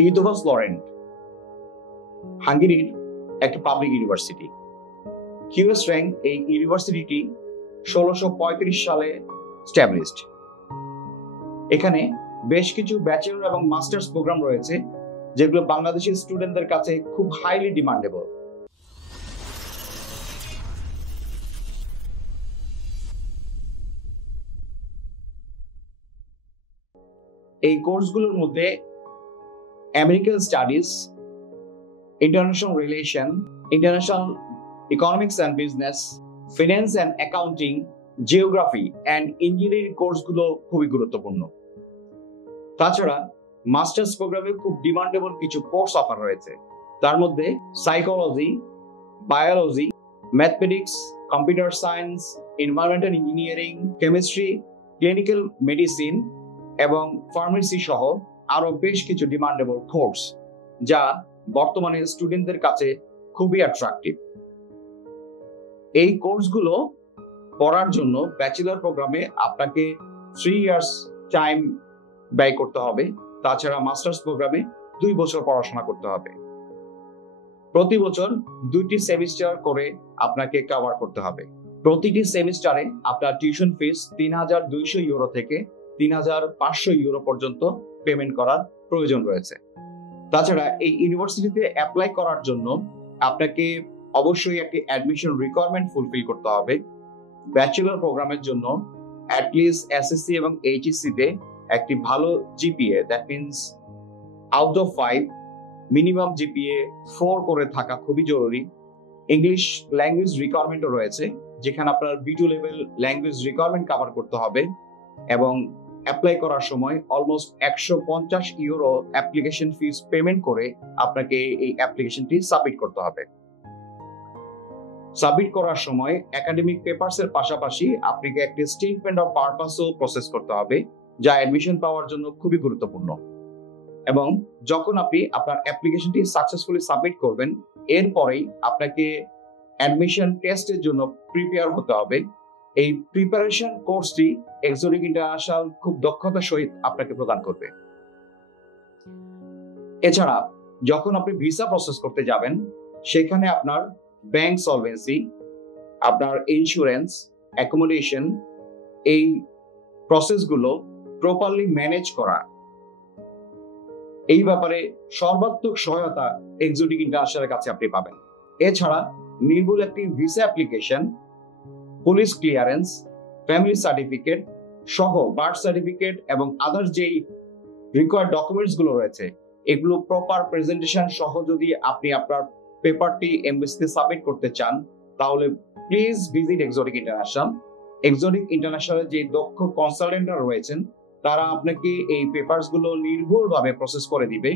ইউথোভাস Laurent হাঙ্গেরির একটা public university. QS rank এই ইউনিভার্সিটিটি 1635 সালে স্ট্যাবলিশড। এখানে বেশ কিছু ব্যাচেলর এবং মাস্টার্স প্রোগ্রাম রয়েছে যেগুলো বাংলাদেশি স্টুডেন্টদের কাছে খুব হাইলি ডিমান্ডেবল। এই কোর্সগুলোর মধ্যে American studies, international relation, international economics and business, finance and accounting, geography and engineering কোর্সগুলো খুবই গুরুত্বপূর্ণ। তাছাড়া মাস্টার্স প্রোগ্রামে খুব ডিমান্ডেবল কিছু কোর্স অফার রয়েছে। তার মধ্যে psychology, biology, mathematics, computer science, environmental engineering, chemistry, clinical medicine এবং ফার্মেসি সহ আরো বেশ কিছু ডিমান্ডেবল কোর্স যা বর্তমানে স্টুডেন্টদের কাছে খুবই অ্যাট্রাকটিভ। এই কোর্সগুলো পড়ার জন্য ব্যাচেলর প্রোগ্রামে আপনাকে 3 ইয়ার্স টাইম ব্যয় করতে হবে। তাছাড়া মাস্টার্স প্রোগ্রামে 2 বছর পড়াশোনা করতে হবে। প্রতি বছর 2টি সেমিস্টার করে আপনাকে কভার করতে হবে। প্রতিটি সেমিস্টারে আপনার টিউশন ফিস 3200 ইউরো থেকে 3500 ইউরো পর্যন্ত পেমেন্ট করার প্রয়োজন রয়েছে। তাছাড়া এই ইউনিভার্সিটিতে অ্যাপ্লাই করার জন্য আপনাকে অবশ্যই একটি অ্যাডমিশন রিকোয়ারমেন্ট ফুলফিল করতে হবে। ব্যাচেলর প্রোগ্রামের জন্য অ্যাটলিস্ট এসএসসি এবং এইচএসসি তে একটি ভালো GPA, that means out of 5 minimum GPA 4 করে থাকা খুবই জরুরি। ইংলিশ ল্যাঙ্গুয়েজ রিকোয়ারমেন্টও রয়েছে, যেখানে আপনার B2 level language requirement cover করতে হবে এবং অ্যাপ্লাই করার সময় almost 150 euro application fees payment করে আপনাকে এই অ্যাপ্লিকেশনটি সাবমিট করতে হবে। সাবমিট করার সময় একাডেমিক পেপারসের পাশাপাশি আপনাকে একটি স্টেটমেন্ট অফ পারপাসও প্রসেস করতে হবে, যা অ্যাডমিশন পাওয়ার জন্য খুবই গুরুত্বপূর্ণ। এবং যখন আপনি আপনার অ্যাপ্লিকেশনটি সাকসেসফুলি সাবমিট করবেন, এরপরেই আপনাকে অ্যাডমিশন টেস্টের জন্য প্রিপেয়ার হতে হবে। এই প্রিপারেশন কোর্সটি এক্সোটিক ইন্টারন্যাশনাল খুব দক্ষতার সহিত আপনাকে প্রদান করবে। এছাড়া যখন আপনি ভিসা প্রসেস করতে যাবেন, সেখানে আপনার ব্যাংক সলভেন্সি, আপনার ইন্স্যুরেন্স, অ্যাকোমোডেশন, এই প্রসেসগুলো প্রপারলি ম্যানেজ করা, এই ব্যাপারে সর্বাত্মক সহায়তা এক্সোটিক ইন্টারন্যাশনালের কাছে আপনি পাবেন। এছাড়া নির্ভুল একটি visa application, police clearance, family certificate সহ বার্থ সার্টিফিকেট এবং আদার্স যেই রিকোয়ার্ড ডকুমেন্টস গুলো রয়েছে, এগুলো প্রপার প্রেজেন্টেশন সহ যদি আপনি আপনার পেপারটি এমবেসিতে সাবমিট করতে চান, তাহলে please visit exotic international. Exotic ইন্টারন্যাশনালের যে দক্ষ কনসালটেন্টরা রয়েছেন, তারা আপনাকে এই পেপারস গুলো নির্ভুলভাবে প্রসেস করে দিবে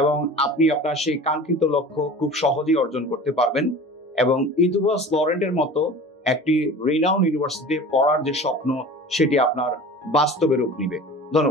এবং আপনি আপনার সেই কাঙ্ক্ষিত লক্ষ্য খুব সহজেই অর্জন করতে পারবেন এবং ইউথোভাস লরেন্টের মতো একটি রিনাউন্ড ইউনিভার্সিটিতে পড়ার যে স্বপ্ন, সেটি আপনার বাস্তবে রূপ নিবে। ধন্যবাদ।